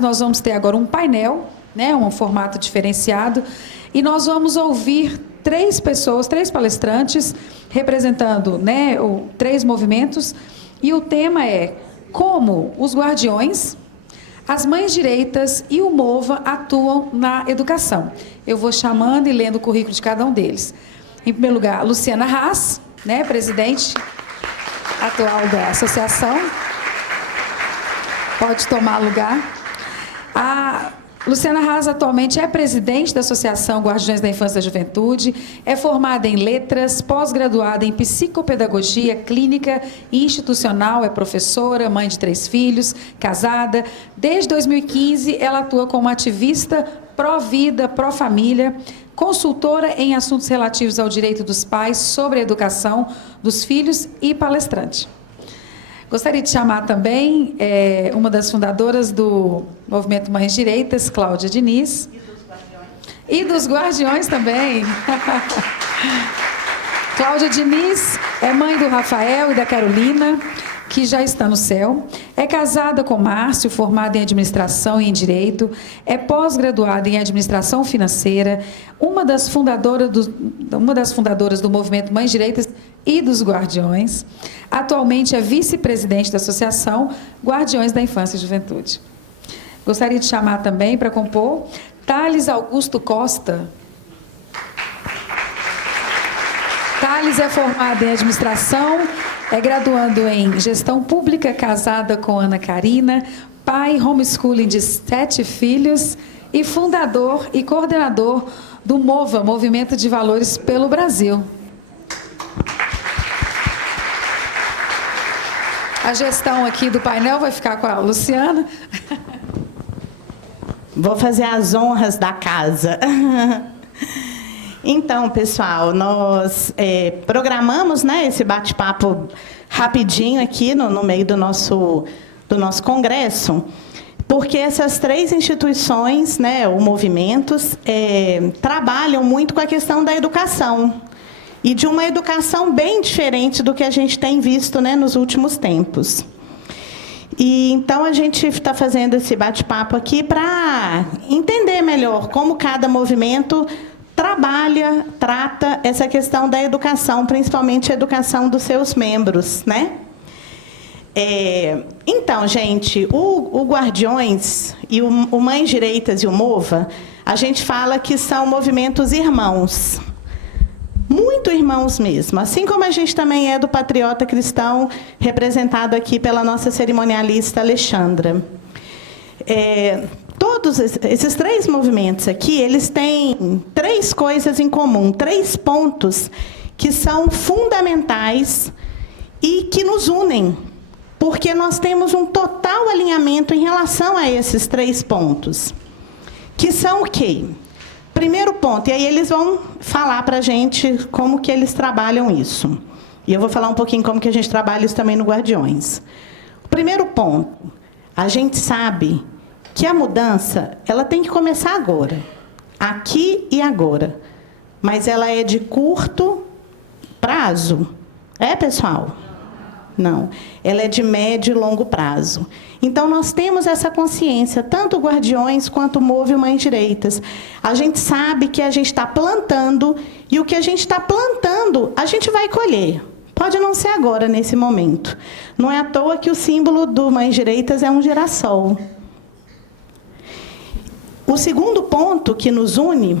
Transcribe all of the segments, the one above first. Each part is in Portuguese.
Nós vamos ter agora um painel, né, um formato diferenciado, e nós vamos ouvir três pessoas, três palestrantes, representando, né, três movimentos, e o tema é como os guardiões, as mães direitas e o MOVA atuam na educação. Eu vou chamando e lendo o currículo de cada um deles. Em primeiro lugar, Luciana Haas, né, presidente atual da associação. Pode tomar lugar. A Luciana Haas atualmente é presidente da Associação Guardiões da Infância e da Juventude, é formada em letras, pós-graduada em psicopedagogia clínica e institucional, é professora, mãe de 3 filhos, casada. Desde 2015, ela atua como ativista pró-vida, pró-família, consultora em assuntos relativos ao direito dos pais sobre a educação dos filhos e palestrante. Gostaria de chamar também uma das fundadoras do Movimento Mães Direitas, Cláudia Diniz. E dos Guardiões também. Cláudia Diniz é mãe do Rafael e da Carolina, que já está no céu. É casada com Márcio, formada em administração e em direito. É pós-graduada em administração financeira. Uma das fundadoras do Movimento Mães Direitas e dos Guardiões. Atualmente é vice-presidente da Associação Guardiões da Infância e Juventude. Gostaria de chamar também para compor Thales Augusto Costa. Thales é formado em administração, é graduando em gestão pública, casada com Ana Karina, pai homeschooling de 7 filhos e fundador e coordenador do MOVA, Movimento de Valores pelo Brasil. A gestão aqui do painel vai ficar com a Luciana. Vou fazer as honras da casa. Então, pessoal, nós programamos, né, esse bate-papo rapidinho aqui no meio do nosso congresso, porque essas 3 instituições, né, ou movimentos, trabalham muito com a questão da educação. E de uma educação bem diferente do que a gente tem visto, né, nos últimos tempos. E então a gente está fazendo esse bate-papo aqui para entender melhor como cada movimento trata essa questão da educação, principalmente a educação dos seus membros, né? Então, gente, o Guardiões e o Mães Direitas e o MOVA, a gente fala que são movimentos irmãos. Muito irmãos mesmo, assim como a gente também é do Patriota Cristão, representado aqui pela nossa cerimonialista Alexandra. Todos esses 3 movimentos aqui, eles têm 3 coisas em comum, 3 pontos que são fundamentais e que nos unem, porque nós temos um total alinhamento em relação a esses 3 pontos, que são o quê? Primeiro ponto, e aí eles vão falar para a gente como que eles trabalham isso. E eu vou falar um pouquinho como que a gente trabalha isso também no Guardiões. O primeiro ponto, a gente sabe que a mudança, ela tem que começar agora, aqui e agora. Mas ela é de curto prazo. Pessoal? Não. Ela é de médio e longo prazo. Então, nós temos essa consciência, tanto o Guardiões quanto o MOVA e o Mães Direitas. A gente sabe que a gente está plantando, e o que a gente está plantando, a gente vai colher. Pode não ser agora, nesse momento. Não é à toa que o símbolo do Mães Direitas é um girassol. O segundo ponto que nos une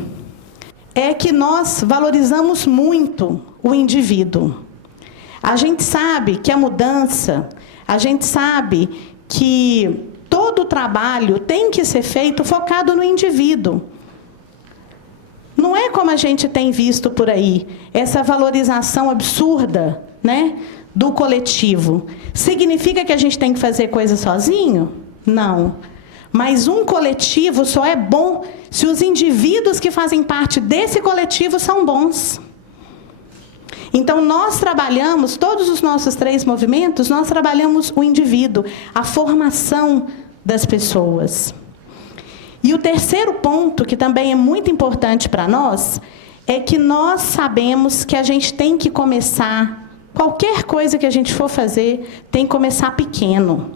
é que nós valorizamos muito o indivíduo. A gente sabe que a mudança, a gente sabe que todo o trabalho tem que ser feito focado no indivíduo. Não é como a gente tem visto por aí, essa valorização absurda, né, do coletivo. Significa que a gente tem que fazer coisa sozinho? Não. Mas um coletivo só é bom se os indivíduos que fazem parte desse coletivo são bons. Então, nós trabalhamos, todos os nossos 3 movimentos, nós trabalhamos o indivíduo, a formação das pessoas. E o terceiro ponto, que também é muito importante para nós, é que nós sabemos que a gente tem que começar, qualquer coisa que a gente for fazer, tem que começar pequeno.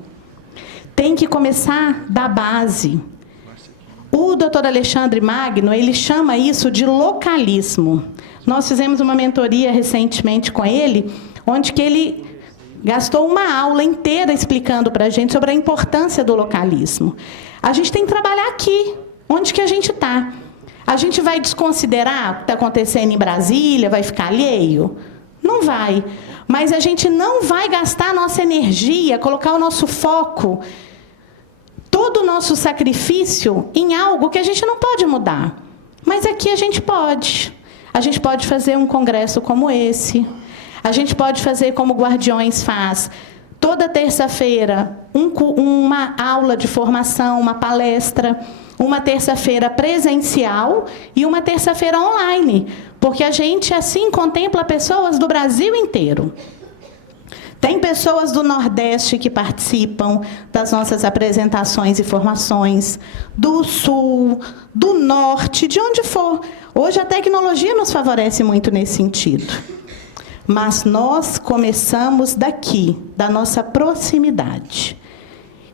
tem que começar da base. O doutor Alexandre Magno, ele chama isso de localismo. Nós fizemos uma mentoria recentemente com ele, onde que ele gastou uma aula inteira explicando para a gente sobre a importância do localismo. A gente tem que trabalhar aqui, onde que a gente está. A gente vai desconsiderar o que está acontecendo em Brasília, vai ficar alheio? Não vai. Mas a gente não vai gastar a nossa energia, colocar o nosso foco, todo o nosso sacrifício em algo que a gente não pode mudar. Mas aqui a gente pode. A gente pode fazer um congresso como esse. A gente pode fazer como o Guardiões faz. Toda terça-feira, uma aula de formação, uma palestra, uma terça-feira presencial e uma terça-feira online, porque a gente, assim, contempla pessoas do Brasil inteiro. Tem pessoas do Nordeste que participam das nossas apresentações e formações, do Sul, do Norte, de onde for. Hoje a tecnologia nos favorece muito nesse sentido. Mas nós começamos daqui, da nossa proximidade.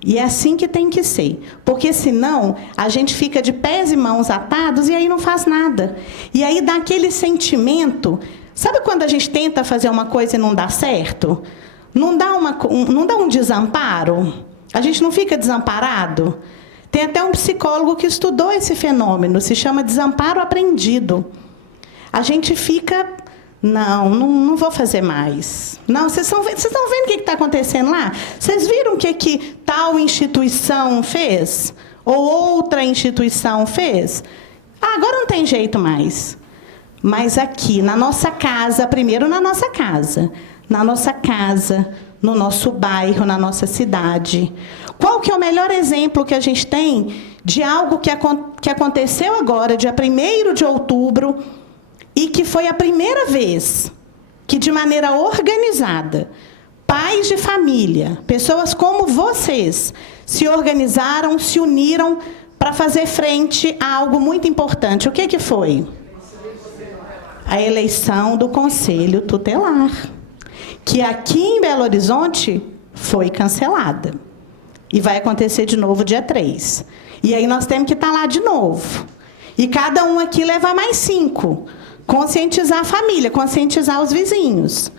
E é assim que tem que ser. Porque, senão, a gente fica de pés e mãos atados e aí não faz nada. E aí dá aquele sentimento... Sabe quando a gente tenta fazer uma coisa e não dá certo? Não dá um desamparo? A gente não fica desamparado? Tem até um psicólogo que estudou esse fenômeno, se chama desamparo aprendido. A gente fica... Não vou fazer mais. Não, vocês estão vendo o que está acontecendo lá? Vocês viram o que tal instituição fez? Ou outra instituição fez? Agora não tem jeito mais. Mas aqui, na nossa casa, primeiro na nossa casa, no nosso bairro, na nossa cidade. Qual que é o melhor exemplo que a gente tem de algo que aconteceu agora, dia 1º de outubro, e que foi a primeira vez que, de maneira organizada, pais de família, pessoas como vocês, se organizaram, se uniram para fazer frente a algo muito importante. O que foi? A eleição do Conselho Tutelar, que aqui em Belo Horizonte foi cancelada. E vai acontecer de novo dia 3. E aí nós temos que estar lá de novo. E cada um aqui levar mais 5. Conscientizar a família, conscientizar os vizinhos.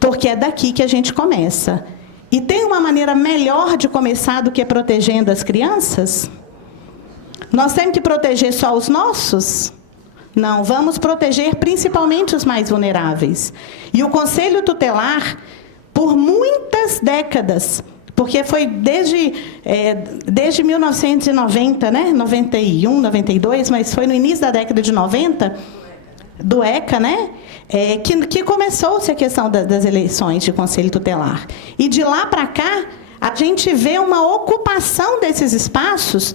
Porque é daqui que a gente começa. E tem uma maneira melhor de começar do que protegendo as crianças? Nós temos que proteger só os nossos? Não, vamos proteger principalmente os mais vulneráveis. E o Conselho Tutelar, por muitas décadas, porque foi desde 1990, né? 91, 92, mas foi no início da década de 90, do ECA, né? Que começou-se a questão das eleições de Conselho Tutelar. E de lá para cá, a gente vê uma ocupação desses espaços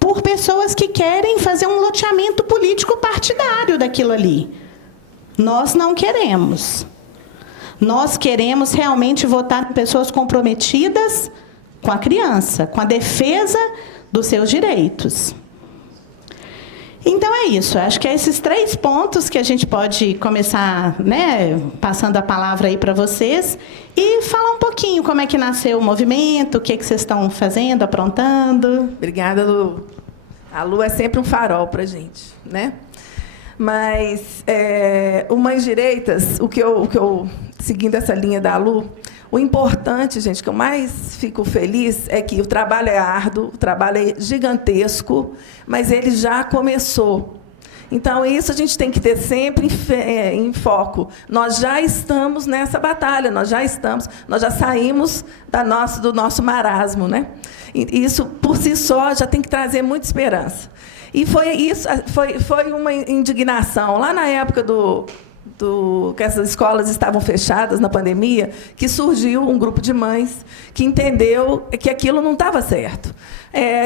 por pessoas que querem fazer um loteamento político partidário daquilo ali. Nós não queremos. Nós queremos realmente votar em pessoas comprometidas com a criança, com a defesa dos seus direitos. Então, é isso. Acho que é esses 3 pontos que a gente pode começar, né, passando a palavra aí para vocês e falar um pouquinho como é que nasceu o movimento, o que vocês estão fazendo, aprontando. Obrigada, Lu. A Lu é sempre um farol para a gente, né? Mas, o Mães Direitas, o que eu, seguindo essa linha da Lu, o importante, gente, que eu mais fico feliz é que o trabalho é árduo, o trabalho é gigantesco, mas ele já começou. Então, isso a gente tem que ter sempre em foco. Nós já estamos nessa batalha, nós já saímos do nosso marasmo, né? E isso, por si só, já tem que trazer muita esperança. E foi uma indignação. Lá na época que essas escolas estavam fechadas na pandemia, que surgiu um grupo de mães que entendeu que aquilo não estava certo.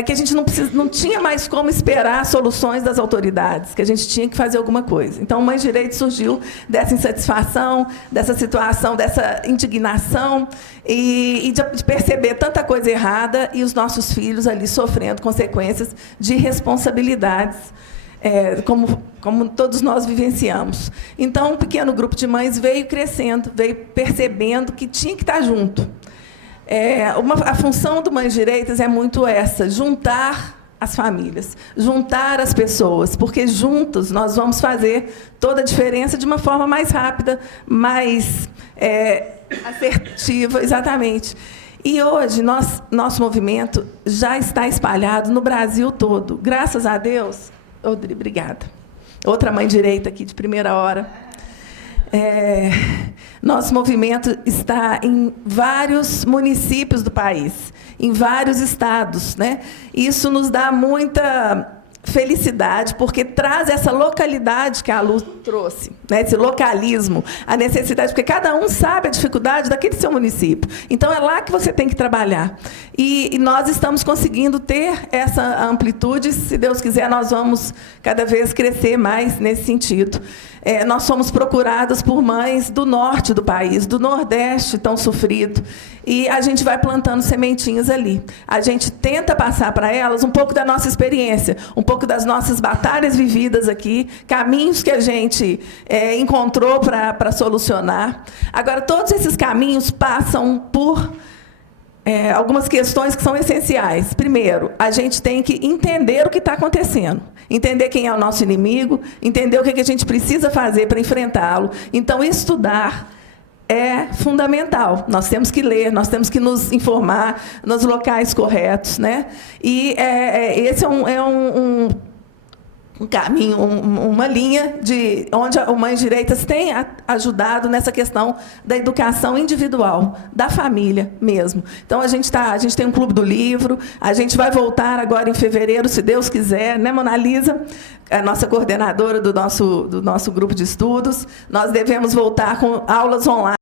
Que a gente não tinha mais como esperar soluções das autoridades, que a gente tinha que fazer alguma coisa. Então, o Mães Direitos surgiu dessa insatisfação, dessa situação, dessa indignação, e de perceber tanta coisa errada e os nossos filhos ali sofrendo consequências de responsabilidades, como todos nós vivenciamos. Então, um pequeno grupo de mães veio crescendo, veio percebendo que tinha que estar junto. A função do Mães Direitas é muito essa, juntar as famílias, juntar as pessoas, porque juntos nós vamos fazer toda a diferença de uma forma mais rápida, mais assertiva, exatamente. E hoje nosso movimento já está espalhado no Brasil todo. Graças a Deus. Odri, obrigada. Outra mãe direita aqui de primeira hora. Nosso movimento está em vários municípios do país, em vários estados, né? Isso nos dá muita felicidade, porque traz essa localidade que a Lu trouxe, né? Esse localismo, a necessidade, porque cada um sabe a dificuldade daquele seu município. Então, é lá que você tem que trabalhar. E nós estamos conseguindo ter essa amplitude, se Deus quiser, nós vamos cada vez crescer mais nesse sentido. Nós somos procuradas por mães do norte do país, do nordeste tão sofrido, e a gente vai plantando sementinhas ali. A gente tenta passar para elas um pouco da nossa experiência, um pouco das nossas batalhas vividas aqui, caminhos que a gente encontrou para solucionar. Agora, todos esses caminhos passam por algumas questões que são essenciais. Primeiro, a gente tem que entender o que está acontecendo, entender quem é o nosso inimigo, entender o que a gente precisa fazer para enfrentá-lo. Então, estudar é fundamental. Nós temos que ler, nós temos que nos informar nos locais corretos, né? E esse é um caminho, uma linha de onde o Mães Direitas tem ajudado nessa questão da educação individual, da família mesmo. Então, a gente tem um clube do livro, a gente vai voltar agora em fevereiro, se Deus quiser, né, Mona Lisa? A nossa coordenadora do nosso grupo de estudos. Nós devemos voltar com aulas online,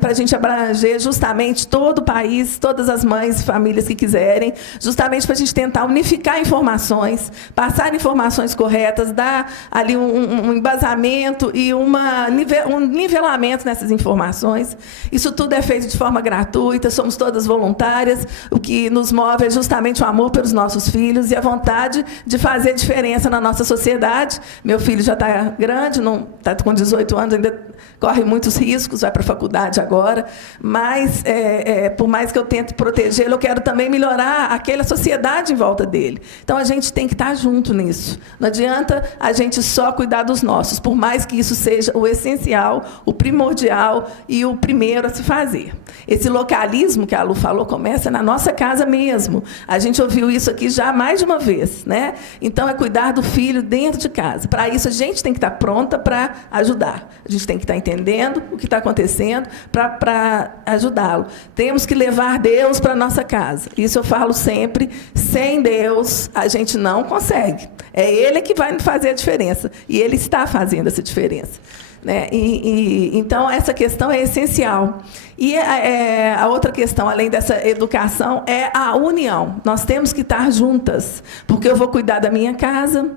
para a gente abranger justamente todo o país, todas as mães e famílias que quiserem, justamente para a gente tentar unificar informações, passar informações corretas, dar ali um embasamento e um nivelamento nessas informações. Isso tudo é feito de forma gratuita, somos todas voluntárias, o que nos move é justamente o amor pelos nossos filhos e a vontade de fazer diferença na nossa sociedade. Meu filho já está grande, está com 18 anos, ainda corre muitos riscos, vai para a faculdade agora, mas, por mais que eu tente protegê-lo, eu quero também melhorar aquela sociedade em volta dele. Então, a gente tem que estar junto nisso. Não adianta a gente só cuidar dos nossos, por mais que isso seja o essencial, o primordial e o primeiro a se fazer. Esse localismo que a Lu falou começa na nossa casa mesmo. A gente ouviu isso aqui já mais de uma vez, né? Então, é cuidar do filho dentro de casa. Para isso, a gente tem que estar pronta para ajudar. A gente tem que estar entendendo o que está acontecendo para ajudá-lo. Temos que levar Deus para a nossa casa. Isso eu falo sempre. Sem Deus, a gente não consegue. É Ele que vai fazer a diferença. E Ele está fazendo essa diferença. Né? Então, essa questão é essencial. E a outra questão, além dessa educação, é a união. Nós temos que estar juntas, porque eu vou cuidar da minha casa,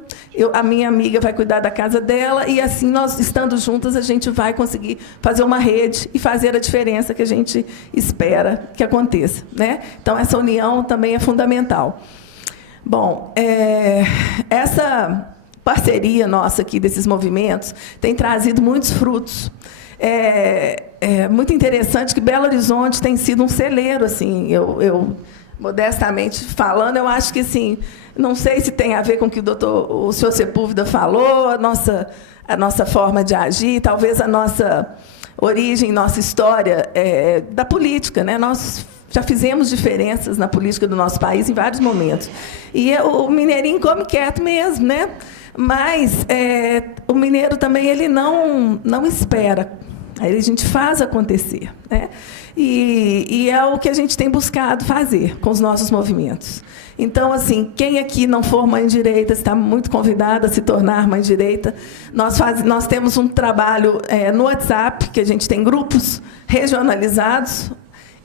a minha amiga vai cuidar da casa dela, e assim, nós estando juntas, a gente vai conseguir fazer uma rede e fazer a diferença que a gente espera que aconteça. Né? Então, essa união também é fundamental. Bom, essa parceria nossa aqui desses movimentos tem trazido muitos frutos. É muito interessante que Belo Horizonte tem sido um celeiro, assim, eu modestamente falando, eu acho que, assim, não sei se tem a ver com o que o senhor Sepúlveda falou, a nossa forma de agir, talvez a nossa origem, nossa história da política, né? Nós já fizemos diferenças na política do nosso país em vários momentos. E o mineirinho come quieto mesmo, né? Mas o mineiro também ele não espera. Aí a gente faz acontecer. Né? E é o que a gente tem buscado fazer com os nossos movimentos. Então, assim, quem aqui não for mãe direita está muito convidada a se tornar mãe direita. Nós temos um trabalho no WhatsApp, que a gente tem grupos regionalizados,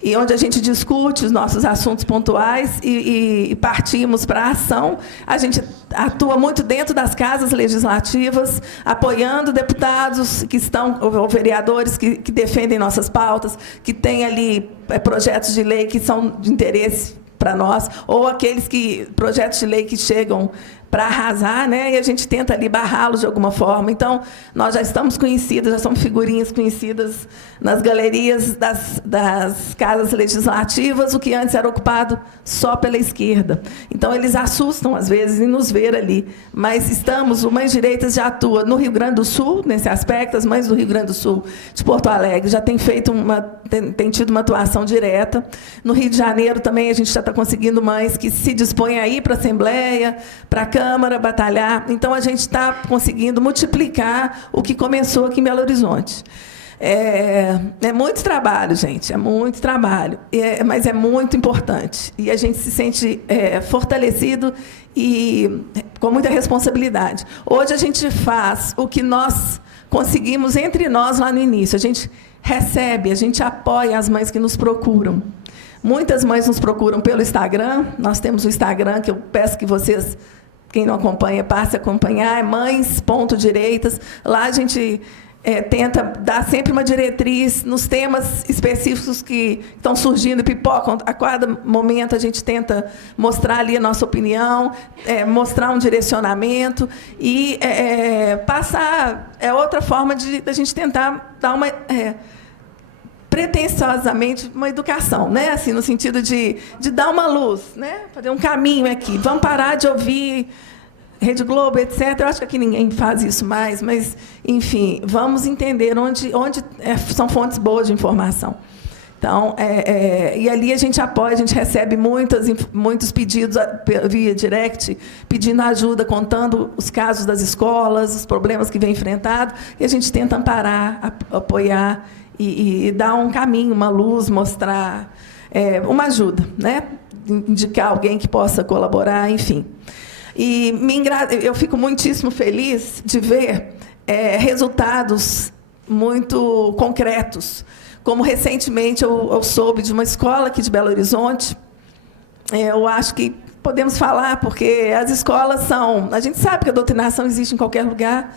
e onde a gente discute os nossos assuntos pontuais e partimos para a ação. A gente atua muito dentro das casas legislativas, apoiando deputados que estão, ou vereadores que defendem nossas pautas, que têm ali projetos de lei que são de interesse para nós, ou aqueles projetos de lei que chegam para arrasar, né? E a gente tenta ali barrá-los de alguma forma. Então, nós já estamos conhecidas, já somos figurinhas conhecidas nas galerias das casas legislativas, o que antes era ocupado só pela esquerda. Então, eles assustam, às vezes, em nos ver ali. Mas o Mães Direitas já atua no Rio Grande do Sul, nesse aspecto. As mães do Rio Grande do Sul, de Porto Alegre, já têm tido uma atuação direta. No Rio de Janeiro, também, a gente já está conseguindo mães que se dispõem a ir para a Assembleia, para a Câmara, batalhar. Então, a gente está conseguindo multiplicar o que começou aqui em Belo Horizonte. É muito trabalho, gente, é muito trabalho, mas é muito importante. E a gente se sente fortalecido e com muita responsabilidade. Hoje, a gente faz o que nós conseguimos entre nós lá no início. A gente recebe, a gente apoia as mães que nos procuram. Muitas mães nos procuram pelo Instagram. Nós temos o Instagram, que eu peço que vocês, quem não acompanha, passe a acompanhar, é mães.direitas. Lá a gente tenta dar sempre uma diretriz nos temas específicos que estão surgindo, pipocam. A cada momento a gente tenta mostrar ali a nossa opinião, mostrar um direcionamento e passar. É outra forma da gente tentar dar uma... pretensiosamente uma educação, né? Assim, no sentido de dar uma luz, né? Fazer um caminho aqui. Vamos parar de ouvir Rede Globo, etc. Eu acho que aqui ninguém faz isso mais, mas, enfim, vamos entender onde são fontes boas de informação. Então, e ali a gente apoia, a gente recebe muitos pedidos via direct, pedindo ajuda, contando os casos das escolas, os problemas que vem enfrentado, e a gente tenta amparar, apoiar e dar um caminho, uma luz, mostrar uma ajuda, né? Indicar alguém que possa colaborar, enfim. E eu fico muitíssimo feliz de ver resultados muito concretos, como recentemente eu soube de uma escola aqui de Belo Horizonte. Eu acho que podemos falar, porque as escolas são... A gente sabe que a doutrinação existe em qualquer lugar,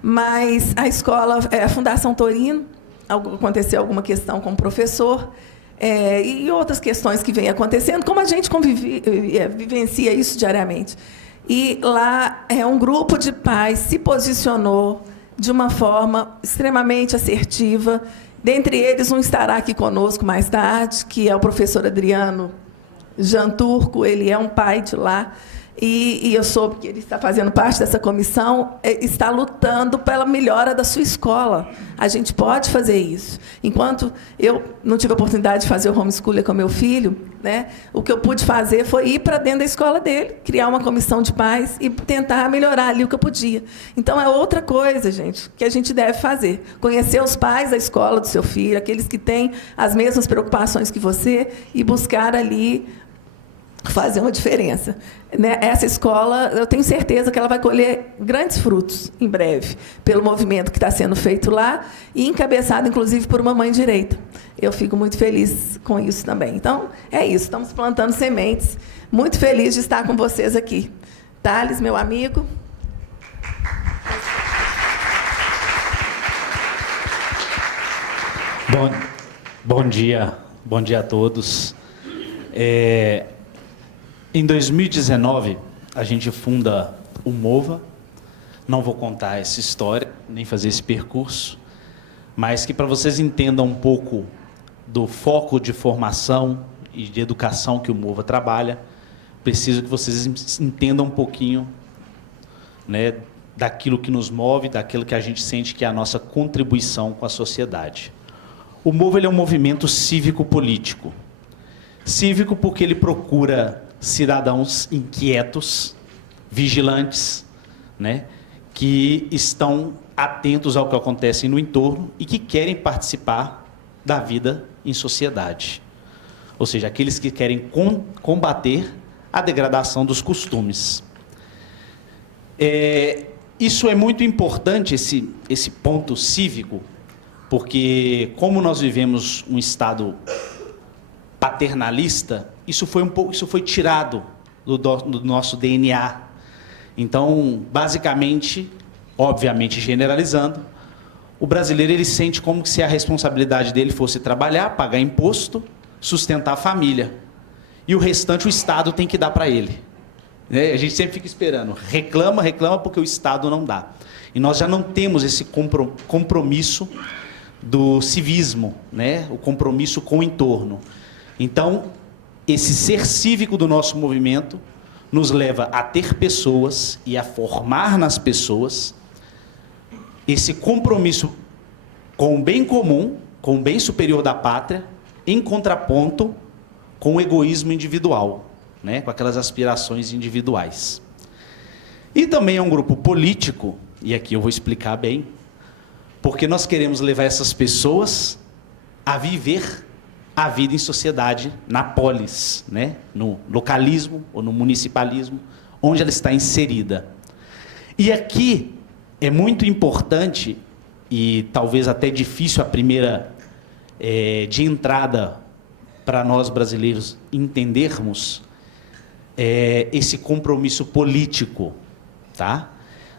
mas a escola é a Fundação Torino. Aconteceu alguma questão com o professor, e outras questões que vêm acontecendo, como a gente vivencia isso diariamente. E lá um grupo de pais se posicionou de uma forma extremamente assertiva. Dentre eles, um estará aqui conosco mais tarde, que é o professor Adriano Janturco, ele é um pai de lá, e eu soube que ele está fazendo parte dessa comissão, está lutando pela melhora da sua escola. A gente pode fazer isso. Enquanto eu não tive a oportunidade de fazer o homeschooling com meu filho, né, o que eu pude fazer foi ir para dentro da escola dele, criar uma comissão de pais e tentar melhorar ali o que eu podia. Então, é outra coisa, gente, que a gente deve fazer. Conhecer os pais da escola do seu filho, aqueles que têm as mesmas preocupações que você, e buscar ali fazer uma diferença. Essa escola, eu tenho certeza que ela vai colher grandes frutos em breve, pelo movimento que está sendo feito lá, e encabeçado, inclusive, por uma mãe direita. Eu fico muito feliz com isso também. Então, é isso, estamos plantando sementes. Muito feliz de estar com vocês aqui. Thales, meu amigo. Bom dia a todos. Em 2019, a gente funda o MOVA. Não vou contar essa história, nem fazer esse percurso, mas que, para vocês entendam um pouco do foco de formação e de educação que o MOVA trabalha, preciso que vocês entendam um pouquinho, né, daquilo que nos move, daquilo que a gente sente que é a nossa contribuição com a sociedade. O MOVA ele é um movimento cívico-político. Cívico porque ele procura cidadãos inquietos, vigilantes, né, que estão atentos ao que acontece no entorno e que querem participar da vida em sociedade. Ou seja, aqueles que querem combater a degradação dos costumes. Isso é muito importante, esse ponto cívico, porque como nós vivemos um Estado paternalista, isso foi tirado do nosso DNA. Então, basicamente, obviamente generalizando, o brasileiro ele sente como se a responsabilidade dele fosse trabalhar, pagar imposto, sustentar a família. E o restante o Estado tem que dar para ele. Né? A gente sempre fica esperando. Reclama porque o Estado não dá. E nós já não temos esse compromisso do civismo, né? O compromisso com o entorno. Então, esse ser cívico do nosso movimento nos leva a ter pessoas e a formar nas pessoas esse compromisso com o bem comum, com o bem superior da pátria, em contraponto com o egoísmo individual, né? Com aquelas aspirações individuais. E também é um grupo político, e aqui eu vou explicar bem, porque nós queremos levar essas pessoas a viver a vida em sociedade, na polis, né? No localismo ou no municipalismo, onde ela está inserida. E aqui é muito importante, e talvez até difícil a primeira de entrada para nós brasileiros entendermos, esse compromisso político. Tá?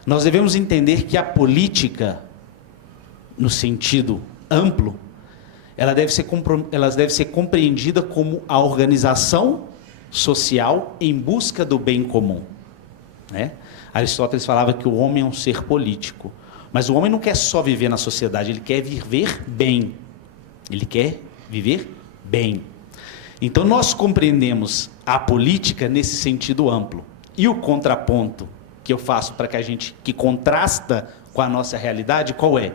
Nós devemos entender que a política, no sentido amplo, ela deve ser compreendida como a organização social em busca do bem comum. Né? Aristóteles falava que o homem é um ser político, mas o homem não quer só viver na sociedade, ele quer viver bem. Ele quer viver bem. Então nós compreendemos a política nesse sentido amplo. E o contraponto que eu faço para que contrasta com a nossa realidade, qual é?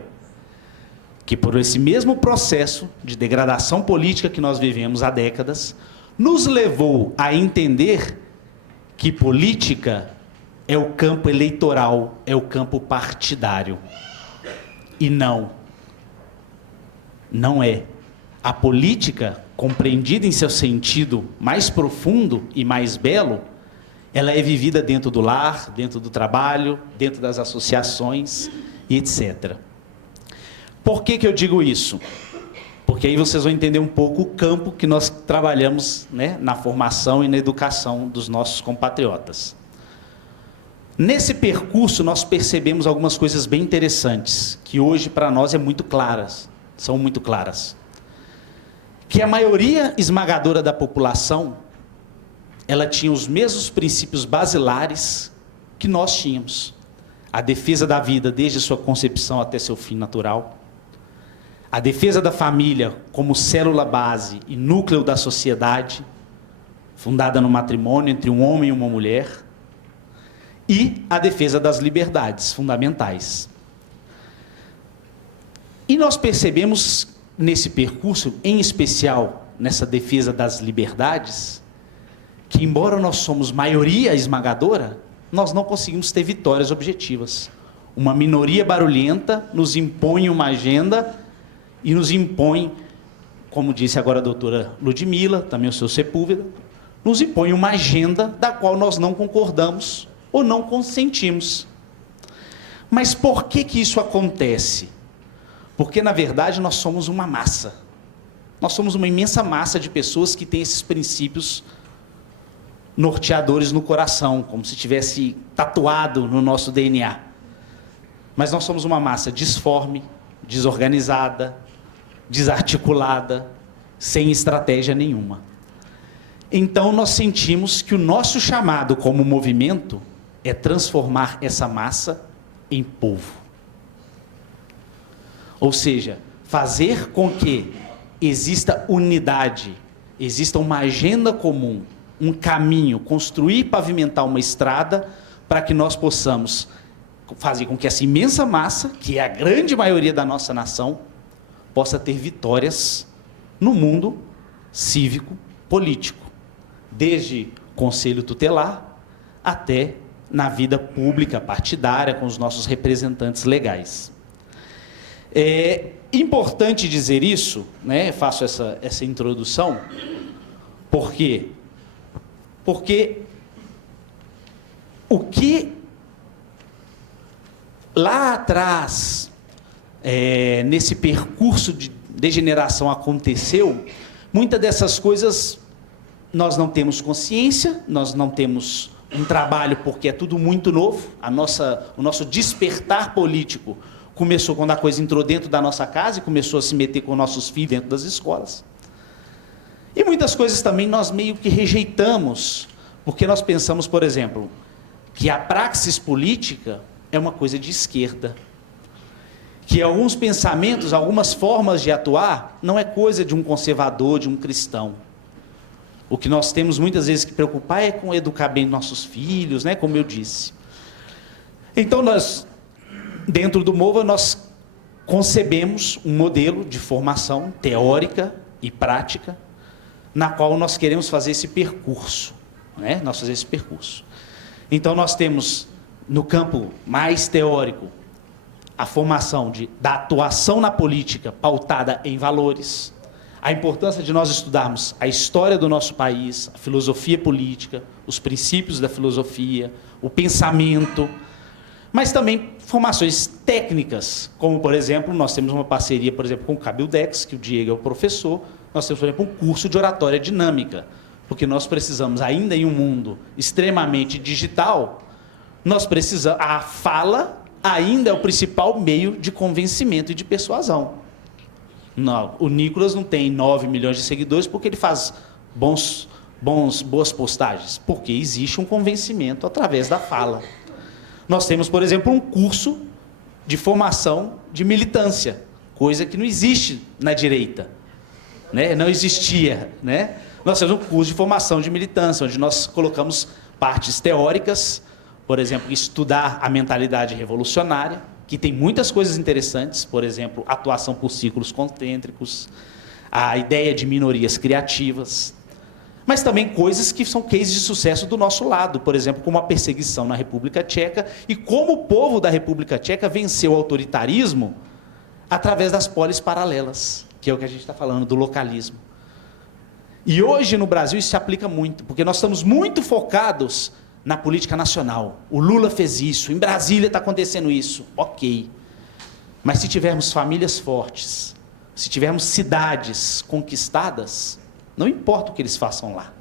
Que por esse mesmo processo de degradação política que nós vivemos há décadas, nos levou a entender que política é o campo eleitoral, é o campo partidário. E não é. A política, compreendida em seu sentido mais profundo e mais belo, ela é vivida dentro do lar, dentro do trabalho, dentro das associações e etc. Por que eu digo isso? Porque aí vocês vão entender um pouco o campo que nós trabalhamos, né, na formação e na educação dos nossos compatriotas. Nesse percurso, nós percebemos algumas coisas bem interessantes, que hoje para nós são muito claras. Que a maioria esmagadora da população, ela tinha os mesmos princípios basilares que nós tínhamos. A defesa da vida desde sua concepção até seu fim natural. A defesa da família como célula base e núcleo da sociedade, fundada no matrimônio entre um homem e uma mulher. E a defesa das liberdades fundamentais. E nós percebemos nesse percurso, em especial nessa defesa das liberdades, que embora nós somos maioria esmagadora, nós não conseguimos ter vitórias objetivas. Uma minoria barulhenta nos impõe uma agenda e nos impõe, como disse agora a doutora Ludmila, também o seu Sepúlveda, nos impõe uma agenda da qual nós não concordamos ou não consentimos. Mas por que isso acontece? Porque, na verdade, nós somos uma massa. Nós somos uma imensa massa de pessoas que têm esses princípios norteadores no coração, como se tivesse tatuado no nosso DNA. Mas nós somos uma massa disforme, desorganizada, desarticulada, sem estratégia nenhuma. Então nós sentimos que o nosso chamado como movimento é transformar essa massa em povo. Ou seja, fazer com que exista unidade, exista uma agenda comum, um caminho, construir e pavimentar uma estrada para que nós possamos fazer com que essa imensa massa, que é a grande maioria da nossa nação, possa ter vitórias no mundo cívico, político, desde conselho tutelar até na vida pública partidária com os nossos representantes legais. É importante dizer isso, né? Faço essa introdução, porque o que lá atrás, nesse percurso de degeneração aconteceu, muitas dessas coisas nós não temos consciência, nós não temos um trabalho porque é tudo muito novo, o nosso despertar político começou quando a coisa entrou dentro da nossa casa e começou a se meter com nossos filhos dentro das escolas. E muitas coisas também nós meio que rejeitamos, Porque nós pensamos, por exemplo, que a praxis política é uma coisa de esquerda. Que alguns pensamentos, algumas formas de atuar, não é coisa de um conservador, de um cristão. O que nós temos muitas vezes que preocupar é com educar bem nossos filhos, né? Como eu disse. Então, nós, dentro do MOVA, nós concebemos um modelo de formação teórica e prática, na qual nós queremos fazer esse percurso, né? Nós fazer esse percurso. Então, nós temos, no campo mais teórico, a formação da atuação na política pautada em valores, a importância de nós estudarmos a história do nosso país, a filosofia política, os princípios da filosofia, o pensamento, mas também formações técnicas, como, por exemplo, nós temos uma parceria, por exemplo, com o Cabildex, que o Diego é o professor, nós temos, por exemplo, um curso de oratória dinâmica, porque nós precisamos, ainda em um mundo extremamente digital, nós precisamos, a fala ainda é o principal meio de convencimento e de persuasão. Não, o Nicolas não tem 9 milhões de seguidores porque ele faz boas postagens, porque existe um convencimento através da fala. Nós temos, por exemplo, um curso de formação de militância, coisa que não existe na direita, né? Não existia, né? Nós temos um curso de formação de militância, onde nós colocamos partes teóricas, por exemplo, estudar a mentalidade revolucionária, que tem muitas coisas interessantes, por exemplo, atuação por ciclos concêntricos, a ideia de minorias criativas, mas também coisas que são cases de sucesso do nosso lado, por exemplo, como a perseguição na República Tcheca e como o povo da República Tcheca venceu o autoritarismo através das polis paralelas, que é o que a gente está falando, do localismo. E hoje no Brasil isso se aplica muito, porque nós estamos muito focados na política nacional. O Lula fez isso, em Brasília está acontecendo isso, ok. Mas se tivermos famílias fortes, se tivermos cidades conquistadas, não importa o que eles façam lá,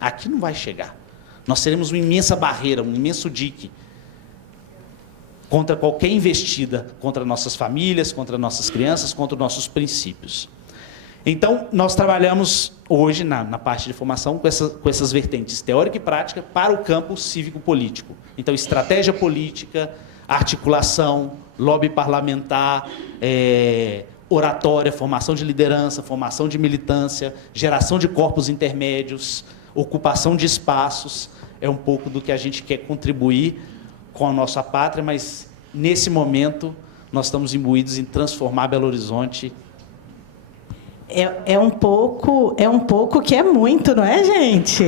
aqui não vai chegar. Nós teremos uma imensa barreira, um imenso dique contra qualquer investida, contra nossas famílias, contra nossas crianças, contra nossos princípios. Então, nós trabalhamos hoje, na parte de formação, com essas vertentes teórica e prática para o campo cívico-político. Então, estratégia política, articulação, lobby parlamentar, oratória, formação de liderança, formação de militância, geração de corpos intermédios, ocupação de espaços. É um pouco do que a gente quer contribuir com a nossa pátria, mas, nesse momento, nós estamos imbuídos em transformar Belo Horizonte. É um pouco que é muito, não é, gente?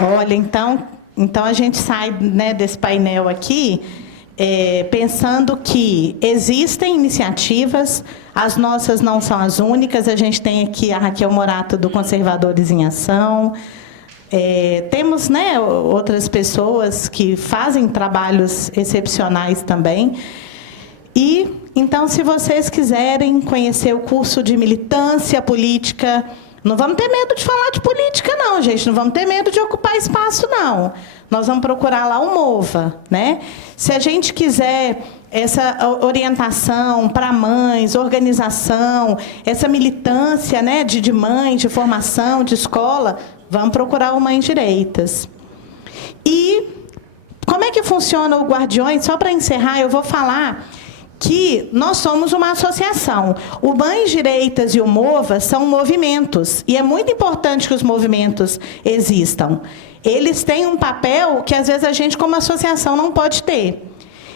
Olha, então a gente sai, né, desse painel aqui pensando que existem iniciativas, as nossas não são as únicas, a gente tem aqui a Raquel Morato, do Conservadores em Ação. Temos, né, outras pessoas que fazem trabalhos excepcionais também. E, então, se vocês quiserem conhecer o curso de militância política, não vamos ter medo de falar de política, não, gente. Não vamos ter medo de ocupar espaço, não. Nós vamos procurar lá o MOVA, né? Se a gente quiser essa orientação para mães, organização, essa militância, né, de mães, de formação, de escola, vamos procurar o Mães Direitas. E como é que funciona o Guardiões? Só para encerrar, eu vou falar que nós somos uma associação. O Mães Direitas e o MOVA são movimentos, e é muito importante que os movimentos existam. Eles têm um papel que, às vezes, a gente, como associação, não pode ter.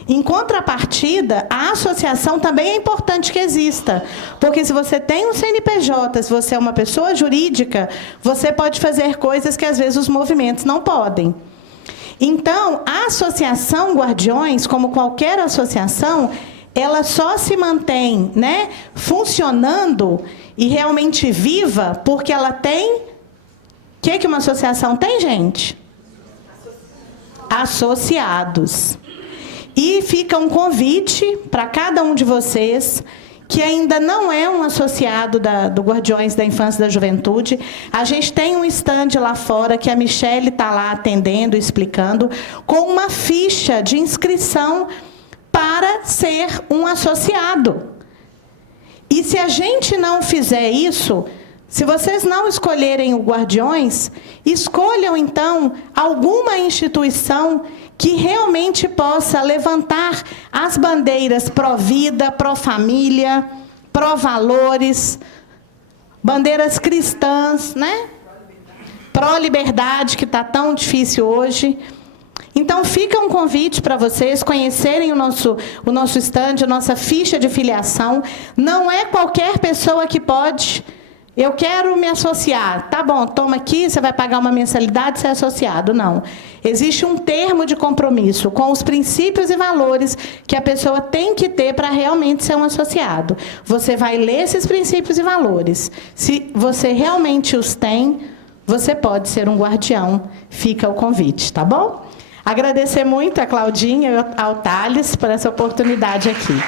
Em contrapartida, a associação também é importante que exista, porque se você tem um CNPJ, se você é uma pessoa jurídica, você pode fazer coisas que, às vezes, os movimentos não podem. Então, a Associação Guardiões, como qualquer associação, ela só se mantém, né, funcionando e realmente viva porque ela tem... O que uma associação tem, gente? Associados. E fica um convite para cada um de vocês que ainda não é um associado do Guardiões da Infância e da Juventude. A gente tem um stand lá fora que a Michele está lá atendendo, explicando, com uma ficha de inscrição para ser um associado. E se a gente não fizer isso, se vocês não escolherem o Guardiões, escolham, então, alguma instituição que realmente possa levantar as bandeiras pró-vida, pró-família, pró-valores, bandeiras cristãs, né? Pró-liberdade, que está tão difícil hoje. Então, fica um convite para vocês conhecerem o nosso stand, a nossa ficha de filiação. Não é qualquer pessoa que pode... Eu quero me associar. Tá bom, toma aqui, você vai pagar uma mensalidade, você é associado. Não. Existe um termo de compromisso com os princípios e valores que a pessoa tem que ter para realmente ser um associado. Você vai ler esses princípios e valores. Se você realmente os tem, você pode ser um guardião. Fica o convite, tá bom? Agradecer muito a Claudinha e ao Thales por essa oportunidade aqui.